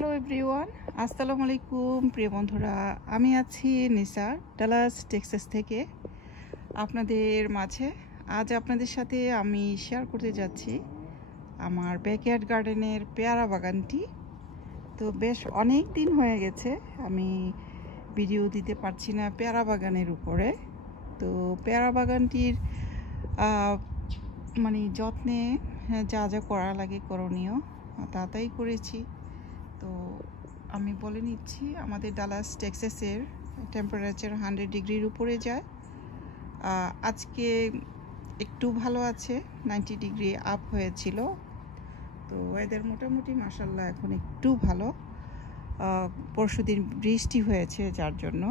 Hello everyone, আসসালামু আলাইকুম প্রিয় বন্ধুরা। আমি আছি নিসা, ডালাস টেক্সাস থেকে আপনাদের মাঝে। আজ আপনাদের সাথে আমি শেয়ার করতে যাচ্ছি আমার ব্যাকইয়ার্ড গার্ডেনের পেয়ারা বাগানটি। তো বেশ অনেক দিন হয়ে গেছে আমি ভিডিও দিতে পারছি না পেয়ারা বাগানের উপরে। তো পেয়ারা বাগানটির মানে যত্নে যা যা করা লাগে করণীয় তাই করেছি। তো আমি বলে নিচ্ছি, আমাদের ডালাস টেক্সাসের টেম্পারেচার 100 ডিগ্রির উপরে যায়। আজকে একটু ভালো আছে, 90 ডিগ্রি আপ হয়েছিল। তো ওয়েদার মোটামুটি মাশাল্লাহ এখন একটু ভালো। পরশুদিন বৃষ্টি হয়েছে, যার জন্য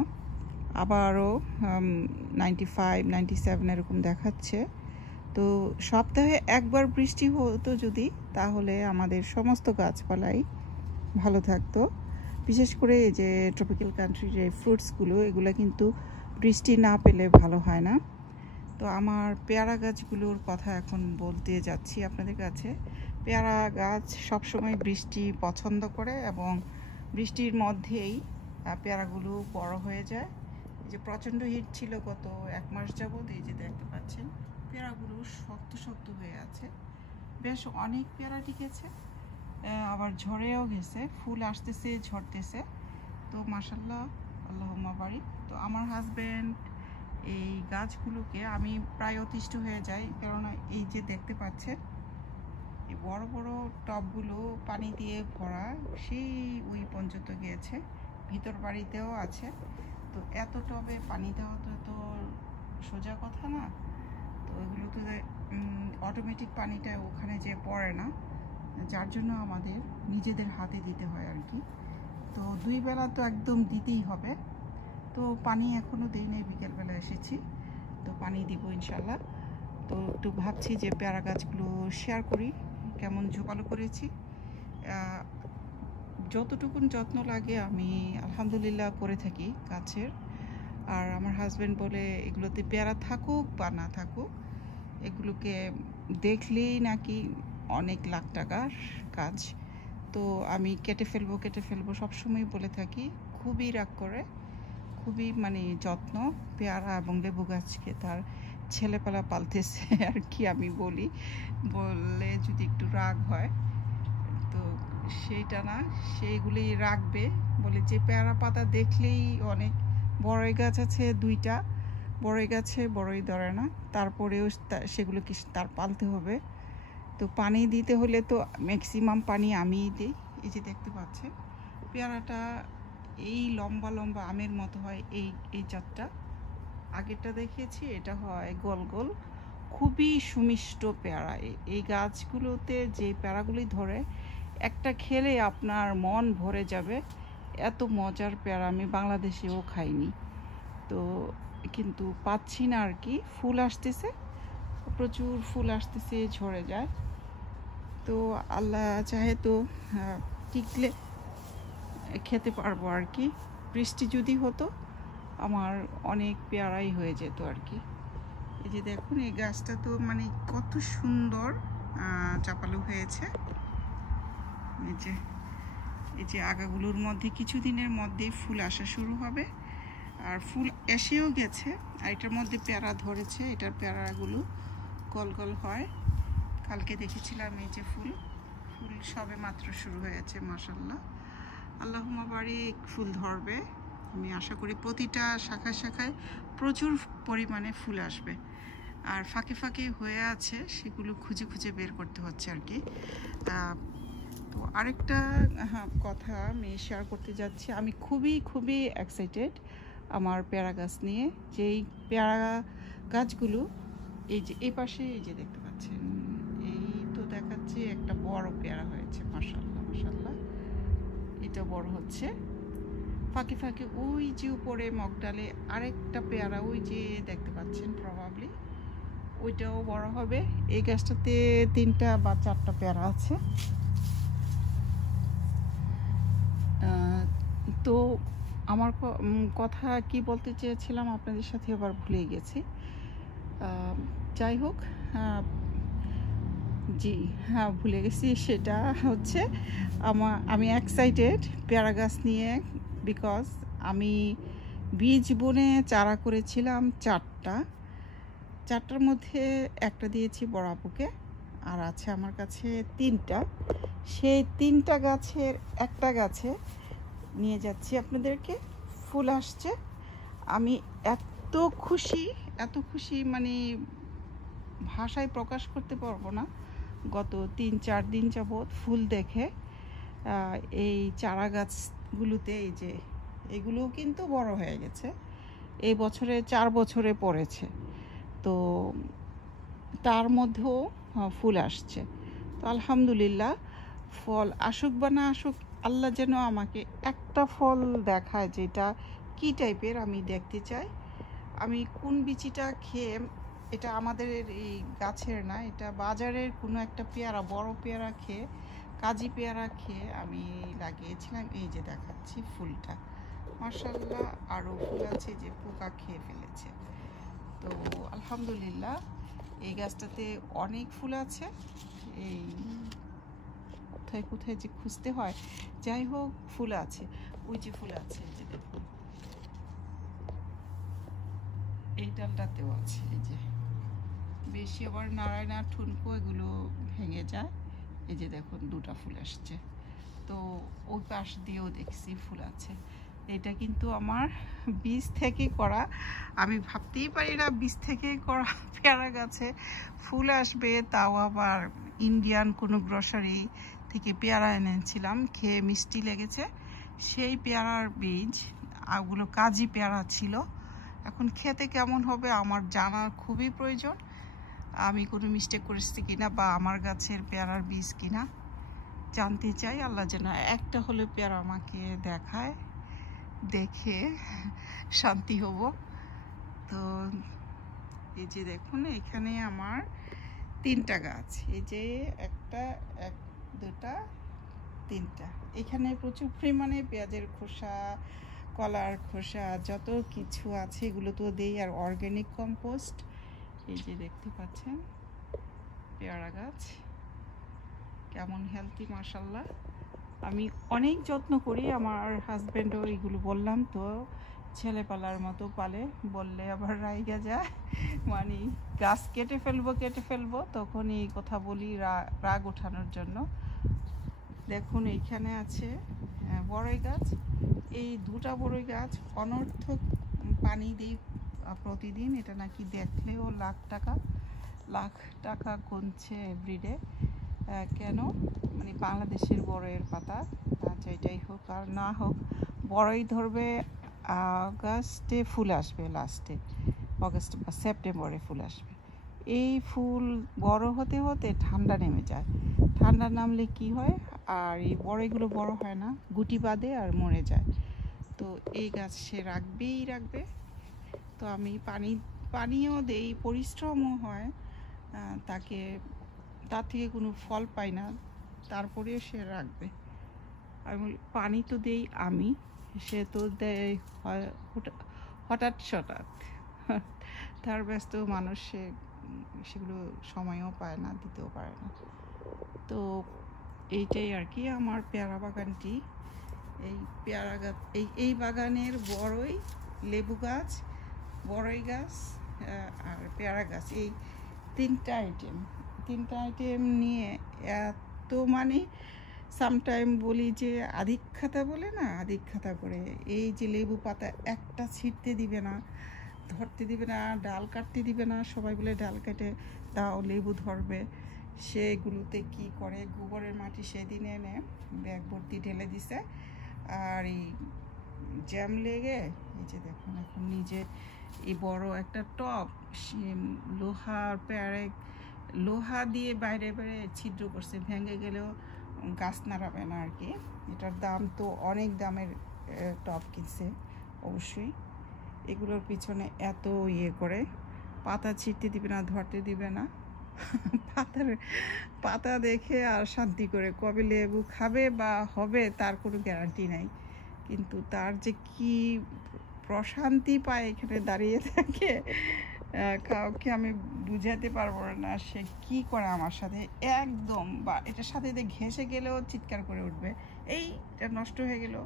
আবারও 95 97 এরকম দেখাচ্ছে। তো সপ্তাহে একবার বৃষ্টি হতো যদি, তাহলে আমাদের সমস্ত গাছপালাই ভালো থাকতো। বিশেষ করে এই যে ট্রপিক্যাল কান্ট্রির যে ফ্রুটসগুলো, এগুলো কিন্তু বৃষ্টি না পেলে ভালো হয় না। তো আমার পেয়ারা গাছগুলোর কথা এখন বলতে যাচ্ছি আপনাদের কাছে। পেয়ারা গাছ সবসময় বৃষ্টি পছন্দ করে এবং বৃষ্টির মধ্যেই পেয়ারাগুলো বড় হয়ে যায়। এই যে প্রচণ্ড হিট ছিল গত 1 মাস যাবৎ, এই যে দেখতে পাচ্ছেন পেয়ারাগুলো শক্ত শক্ত হয়ে আছে। বেশ অনেক পেয়ারা টিকেছে, আবার ঝরেও গেছে, ফুল আসতেছে ঝরতেছে। তো মাশাল্লাহ, আল্লাহুম্মা বারিক। তো আমার হাজব্যান্ড এই গাছগুলোকে, আমি প্রায় অতিষ্ঠ হয়ে যাই, কেননা এই যে দেখতে পাচ্ছেন এই বড় বড় টবগুলো পানি দিয়ে ভরা, সেই ওই পর্যন্ত গিয়েছে, ভিতর বাড়িতেও আছে। তো এত টবে পানি দেওয়া তো সোজা কথা না। তো এগুলো তো অটোমেটিক পানিটা ওখানে যে পড়ে না, যার জন্য আমাদের নিজেদের হাতে দিতে হয় আর কি। তো 2 বেলা তো একদম দিতেই হবে। তো পানি এখনও দিই নেই, বিকেলবেলা এসেছি, তো পানি দিব ইনশাল্লাহ। তো একটু ভাবছি যে পেয়ারা গাছগুলো শেয়ার করি, কেমন ঝোপালো করেছি। যতটুকুন যত্ন লাগে আমি আলহামদুলিল্লাহ করে থাকি গাছের। আর আমার হাজব্যান্ড বলে, এগুলোতে পেয়ারা থাকুক বা না থাকুক, এগুলোকে দেখলেই নাকি অনেক লাখ টাকার কাজ। তো আমি কেটে ফেলবো সবসময় বলে থাকি। খুবই রাগ করে, খুবই মানে যত্ন। পেয়ারা এবং লেবু গাছকে তার ছেলেপালা পালতেছে আর কি, আমি বললে যদি একটু রাগ হয়, তো সেইটা না, সেইগুলি রাখবে বলে। যে পেয়ারা পাতা দেখলেই অনেক, বড়ই গাছ আছে 2টা, বড়ই গাছে বড়ই ধরে না, তারপরেও সেগুলো কি তার পালতে হবে। তো পানি দিতে হলে তো ম্যাক্সিমাম পানি আমিই দিই। এই যে দেখতে পাচ্ছেন পেয়ারাটা এই লম্বা লম্বা আমের মতো হয়, এই জাতটা। আগেরটা দেখিয়েছি, এটা হয় গোল গোল, খুবই সুমিষ্ট পেয়ারা। এই গাছগুলোতে যে পেয়ারাগুলি ধরে, একটা খেলে আপনার মন ভরে যাবে। এত মজার পেয়ারা আমি বাংলাদেশেও খাইনি। তো কিন্তু পাচ্ছি না আর কি। ফুল আসতেছে, প্রচুর ফুল আসতেছে, ঝরে যায়। তো আল্লাহ চাহে তো টিকলে খেতে পারবো আর কি। বৃষ্টি যদি হতো আমার অনেক পেয়ারাই হয়ে যেত আর কি। এই যে দেখুন, এই গাছটা তো মানে কত সুন্দর চাপালো হয়েছে। এই যে আগাগুলোর মধ্যে কিছুদিনের মধ্যেই ফুল আসা শুরু হবে, আর ফুল এসেও গেছে। আর এটার মধ্যে পেয়ারা ধরেছে, এটার পেয়ারাগুলো গল গল হয়। কালকে দেখেছিলাম এই যে ফুল সবে মাত্র শুরু হয়েছে। মাশাল্লাহ, আল্লাহুম্মা বারিক। ফুল ধরবে, আমি আশা করি প্রতিটা শাখায় শাখায় প্রচুর পরিমাণে ফুল আসবে। আর ফাঁকে ফাঁকে হয়ে আছে, সেগুলো খুঁজে খুঁজে বের করতে হচ্ছে আর কি। তো আরেকটা কথা আমি শেয়ার করতে যাচ্ছি। আমি খুবই এক্সাইটেড আমার পেয়ারা গাছ নিয়ে। যেই পেয়ারা গাছগুলো এই যে এই পাশে, এই যে দেখতে পাচ্ছেন, এই তো দেখাচ্ছি একটা বড় পেয়ারা হয়েছে। মাশাল্লাহ মাশাল্লাহ, এটা বড় হচ্ছে। ফাঁকে ফাঁকে ওই যে উপরে মগডালে আরেকটা পেয়ারা, ওই যে দেখতে পাচ্ছেন প্রবাবলি, ওইটাও বড় হবে। এই গাছটাতে 3টা বা 4টা পেয়ারা আছে। তো আমার কথা কি বলতে চেয়েছিলাম আপনাদের সাথে আবার ভুলে গেছি। যাই হোক, জি হ্যাঁ, ভুলে গেছি। সেটা হচ্ছে আমি এক্সাইটেড পেয়ারা গাছ নিয়ে, বিকজ আমি বীজ বুনে চারা করেছিলাম 4টার মধ্যে একটা দিয়েছি বড় আপুকে, আর আছে আমার কাছে 3টা। সেই 3টা গাছের একটা গাছে নিয়ে যাচ্ছি আপনাদেরকে, ফুল আসছে। আমি এত খুশি, এত খুশি, মানে ভাষায় প্রকাশ করতে পারবো না। গত 3-4 দিন যাবৎ ফুল দেখে এই চারা গাছগুলোতে, এই যে এগুলোও কিন্তু বড় হয়ে গেছে, এই বছরে 4 বছরে পড়েছে, তো তার মধ্যেও ফুল আসছে। তো আলহামদুলিল্লাহ, ফল আসুক বা না আসুক, আল্লাহ যেন আমাকে একটা ফল দেখায় যেটা কী টাইপের আমি দেখতে চাই। আমি কোন বিচিটা খেয়ে, এটা আমাদের এই গাছের না, এটা বাজারের কোনো একটা পেয়ারা, বড় পেয়ারা খেয়ে, কাজি পেয়ারা খেয়ে আমি লাগিয়েছিলাম। এই যে দেখাচ্ছি ফুলটা, মাশাআল্লাহ আরও ফুল আছে যে পোকা খেয়ে ফেলেছে। তো আলহামদুলিল্লাহ এই গাছটাতে অনেক ফুল আছে। এই কোথায় কোথায় যে খুঁজতে হয়, যাই হোক ফুল আছে, ওই যে ফুল আছে, এই যে দেখুন এই ডালটাতেও আছে। এই যে বেশি আবার নাড়ায় না, ঠুনকো এগুলো ভেঙে যায়। এই যে দেখুন 2টা ফুল আসছে। তো ওই পাশ দিয়েও দেখছি ফুল আছে। এটা কিন্তু আমার বীজ থেকে করা, আমি ভাবতেই পারি না বীজ থেকে করা পেয়ারা গাছে ফুল আসবে, তাও আবার ইন্ডিয়ান কোনো গ্রসারি থেকে পেয়ারা এনেছিলাম, খেয়ে মিষ্টি লেগেছে সেই পেয়ারার বীজ। ওগুলো কাজি পেয়ারা ছিল। এখন খেতে কেমন হবে আমার জানা খুবই প্রয়োজন, আমি কোনো মিস্টেক করেছি কিনা বা আমার গাছের পেয়ারার বীজ কিনা জানতে চাই। আল্লাহ যেন একটা হলে পেয়ারা আমাকে দেখায়, দেখে শান্তি হব। তো এই যে দেখুন এখানে আমার 3টা গাছ, এই যে 1টা 1 2টা 3টা, এখানে প্রচুর পরিমাণে পেঁয়াজের খোসা, কলার খোসা, যত কিছু আছে এগুলো তো দেই, আর অর্গানিক কম্পোস্ট। এই যে দেখতে পাচ্ছেন পেয়ারা গাছ কেমন হেলদি, মাশাআল্লাহ। আমি অনেক যত্ন করি, আমার হাজব্যান্ডও এগুলো বললাম তো ছেলেপালার মতো পালে, বললে আবার রাইগা যায়, মানে গাছ কেটে ফেলবো, তখন এই কথা বলি রাগ ওঠানোর জন্য। দেখুন এইখানে আছে বড়ই গাছ, এই 2টা বড়ই গাছ অনর্থক পানি দিই প্রতিদিন, এটা নাকি দেখলেও লাখ টাকা গুনছে এভরিডে। কেন, মানে বাংলাদেশের বড়ইয়ের পাতা, যেটাই হোক আর না হোক, বড়ই ধরবে আগস্টে, ফুল আসবে লাস্টে, অগস্ট বা সেপ্টেম্বরে ফুল আসবে। এই ফুল বড় হতে হতে ঠান্ডা নেমে যায়, ঠান্ডা নামলে কি হয়, আর এই বড়ইগুলো বড় হয় না, গুটি বাঁধে আর মরে যায়। তো এই গাছ সে রাখবে। তো আমি পানিও দেই, পরিশ্রমও হয়, তাকে তার থেকে কোনো ফল পাই না, তারপরেও সে রাখবে। আমি পানি তো দেই আমি, সে তো দেয় হঠাৎ তার ব্যস্ত মানুষ, সেগুলো সময়ও পায় না, দিতেও পারে না। তো এইটাই আর কি আমার পেয়ারা বাগানটি। এই পেয়ারা গাছ, এই বাগানের বড়ই, লেবু গাছ, বড়ই গাছ আর পেয়ারা গাছ, এই 3টা আইটেম নিয়ে এত, মানে সামটাইম বলি যে আধিক্যতা বলে না, আধিক্যতা করে। এই যে লেবু পাতা একটা ছিঁড়তে দিবে না, ধরতে দিবে না, ডাল কাটতে দিবে না, সবাই বলে ডাল কেটে দাও লেবু ধরবে। সেগুলোতে কি করে, গোবরের মাটি সেদিন এনে ব্যাগ ভর্তি ঢেলে দিছে, আর এই জ্যাম লেগে, এই যে দেখুন এখন নিজে এই বড় একটা টব লোহা দিয়ে বাইরে ছিদ্র করছে, ভেঙে গেলেও গাছ নাড়াবে না আর কি। এটার দাম তো অনেক দামের টব কিনছে অবশ্যই। এগুলোর পিছনে এত করে, পাতা ছিঁড়তে দিবে না, ধরতে দিবে না, পাতা দেখে আর শান্তি করে, কবে লেবু খাবে বা হবে তার কোনো গ্যারান্টি নাই, কিন্তু তার যে কি প্রশান্তি পায় এখানে দাঁড়িয়ে থাকে, কাউকে আমি বুঝাতে পারবো না সে কি করে আমার সাথে, একদম বা এটার সাথে ঘেঁষে গেলেও চিৎকার করে উঠবে, এইটা নষ্ট হয়ে গেল,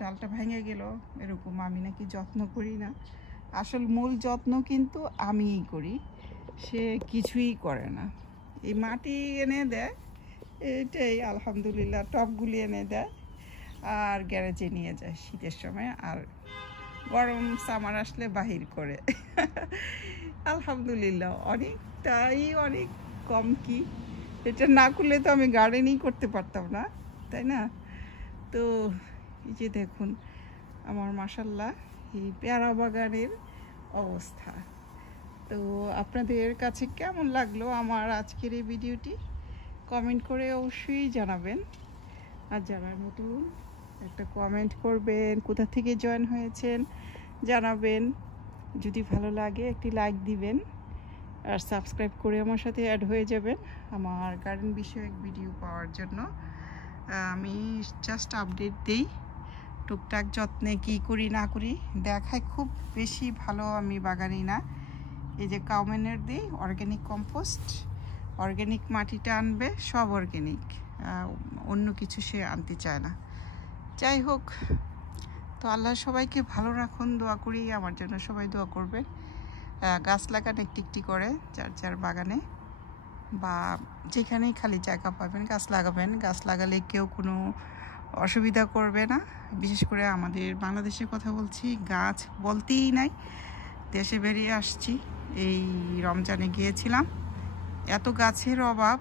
ডালটা ভেঙে গেল, এরকম। আমি নাকি যত্ন করি না, আসল মূল যত্ন কিন্তু আমিই করি, সে কিছুই করে না। এই মাটি এনে দেয়, এটাই আলহামদুলিল্লাহ, টবগুলি এনে দেয় আর গ্যারেজে নিয়ে যায় শীতের সময়, আর গরম সামার আসলে বাহির করে। আলহামদুলিল্লাহ, অনেক কম। কি এটা না করলে তো আমি গার্ডেনিং করতে পারতাম না, তাই না? তো এই যে দেখুন আমার মাশাআল্লাহ এই পেয়ারা বাগানের অবস্থা। তো আপনাদের কাছে কেমন লাগলো আমার আজকের এই ভিডিওটি কমেন্ট করে অবশ্যই জানাবেন। আর যারা নতুন একটা কমেন্ট করবেন, কোথা থেকে জয়েন হয়েছেন জানাবেন, যদি ভালো লাগে একটি লাইক দিবেন আর সাবস্ক্রাইব করে আমার সাথে অ্যাড হয়ে যাবেন আমার গার্ডেন বিষয়ক ভিডিও পাওয়ার জন্য। আমি জাস্ট আপডেট দিই, টুকটাক যত্নে কি করি না করি দেখাই, খুব বেশি ভালো আমি বাগানি না। এই যে কাউম্যানের দিই অর্গ্যানিক কম্পোস্ট, অর্গ্যানিক মাটিটা আনবে, সব অর্গ্যানিক, অন্য কিছু সে আনতে চায় না। যাই হোক, তো আল্লাহ সবাইকে ভালো রাখুন, দোয়া করি, আমার জন্য সবাই দোয়া করবেন। গাছ লাগান একটি একটি করে, যার যার বাগানে বা যেখানেই খালি জায়গা পাবেন গাছ লাগাবেন। গাছ লাগালে কেউ কোনো অসুবিধা করবে না। বিশেষ করে আমাদের বাংলাদেশের কথা বলছি, গাছ বলতেই নাই। দেশে বেরিয়ে আসছি, এই রমজানে গিয়েছিলাম, এত গাছের অভাব,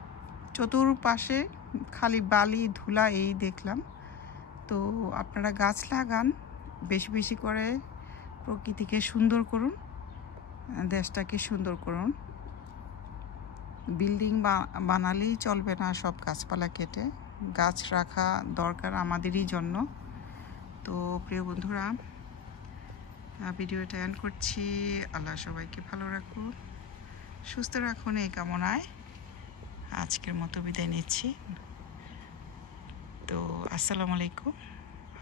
চতুর্পাশে খালি বালি ধুলা, এই দেখলাম। তো আপনারা গাছ লাগান, বেশি বেশি করে, প্রকৃতিকে সুন্দর করুন, দেশটাকে সুন্দর করুন। বিল্ডিং বানালেই চলবে না, সব গাছপালা কেটে, গাছ রাখা দরকার আমাদেরই জন্য। তো প্রিয় বন্ধুরা, ভিডিওটা এন্ড করছি। আল্লাহ সবাইকে ভালো রাখুন, সুস্থ রাখুন, এই কামনায় আজকের মতো বিদায় নিচ্ছি। তো আসসালামু আলাইকুম,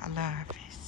আল্লাহ হাফিজ।